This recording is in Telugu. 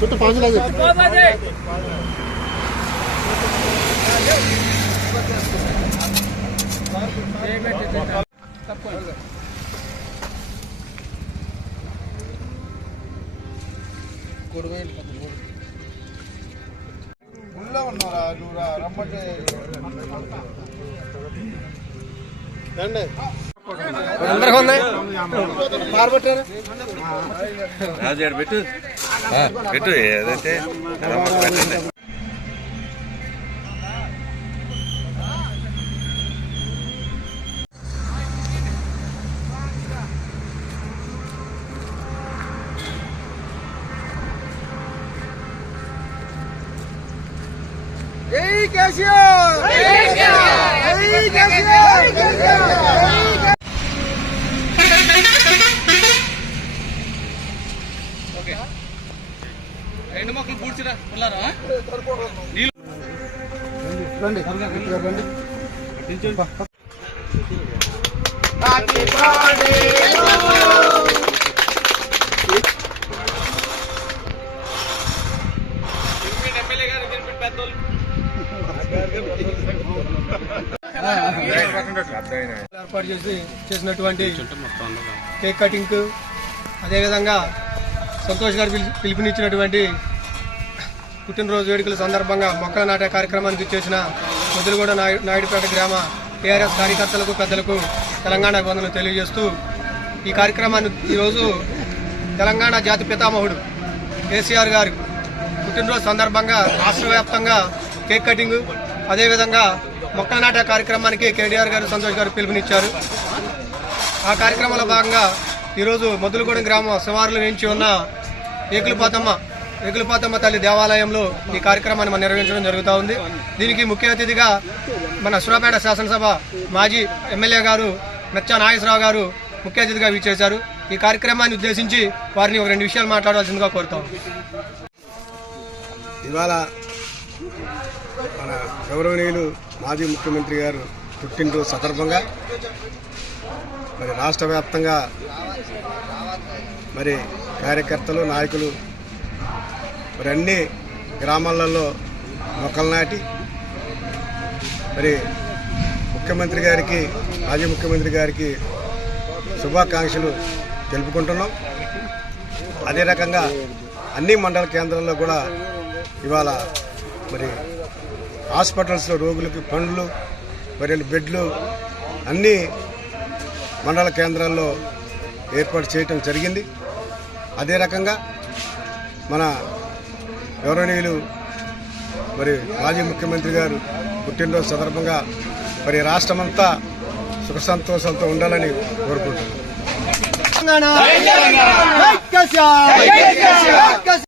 చుట్టూ పాంచులాగా గుళ్ళో ఉన్నారా నువ్వు రమ్మంటే అందరికీ ఉన్నాయి పెట్టు పెట్టు ఏదైతే పెట్టండి. జై కేసీఆర్ జై కేసీఆర్ రెండు మొక్కలు పూడ్చిరా పిల్లరా రండి ఎమ్మెల్యే గారు పెద్దోళ్ళు ఏర్పాటు చేసినటువంటి కేక్ కటింగ్, అదేవిధంగా సంతోష్ గారు పిలుపునిచ్చినటువంటి పుట్టినరోజు వేడుకల సందర్భంగా మొక్కలు నాటే కార్యక్రమానికి చేసిన ముద్దులగూడ నాయుడుపేట గ్రామ టీఆర్ఎస్ కార్యకర్తలకు పెద్దలకు తెలంగాణ వందలు తెలియజేస్తూ ఈ కార్యక్రమాన్ని ఈరోజు తెలంగాణ జాతి పితామహుడు కేసీఆర్ గారు పుట్టినరోజు సందర్భంగా రాష్ట్ర వ్యాప్తంగా కేక్ కటింగ్, అదేవిధంగా మొక్కలు నాటే కార్యక్రమానికి కేటీఆర్ గారు సంతోష్ గారు పిలుపునిచ్చారు. ఆ కార్యక్రమంలో భాగంగా ఈరోజు మొద్దులగూడెం గ్రామం శివారులో నుంచి ఉన్న ఏకులపాతమ్మ తల్లి దేవాలయంలో ఈ కార్యక్రమాన్ని మనం నిర్వహించడం జరుగుతూ ఉంది. దీనికి ముఖ్య అతిథిగా మన సూరాపేట శాసనసభ మాజీ ఎమ్మెల్యే గారు మెచ్చా నాగేశ్వరరావు గారు ముఖ్య అతిథిగా వీచేశారు. ఈ కార్యక్రమాన్ని ఉద్దేశించి వారిని ఒక 2 విషయాలు మాట్లాడవలసిందిగా కోరుతాం. ఇవాళ మన గౌరవనీయులు మాజీ ముఖ్యమంత్రి గారు పుట్టినరోజు సందర్భంగా మరి రాష్ట్ర వ్యాప్తంగా మరి కార్యకర్తలు నాయకులు మరి అన్ని గ్రామాలలో మొక్కలు నాటి మరి ముఖ్యమంత్రి గారికి మాజీ ముఖ్యమంత్రి గారికి శుభాకాంక్షలు తెలుపుకుంటున్నాం. అదే రకంగా అన్ని మండల కేంద్రాల్లో కూడా ఇవాళ మరి హాస్పిటల్స్లో రోగులకి పండ్లు మరి బెడ్లు అన్ని మండల కేంద్రాల్లో ఏర్పాటు చేయటం జరిగింది. అదే రకంగా మన గౌరవనీయులు మరి మాజీ ముఖ్యమంత్రి గారు పుట్టినరోజు సందర్భంగా మరి రాష్ట్రమంతా సుఖ సంతోషాలతో ఉండాలని కోరుకుంటున్నాం.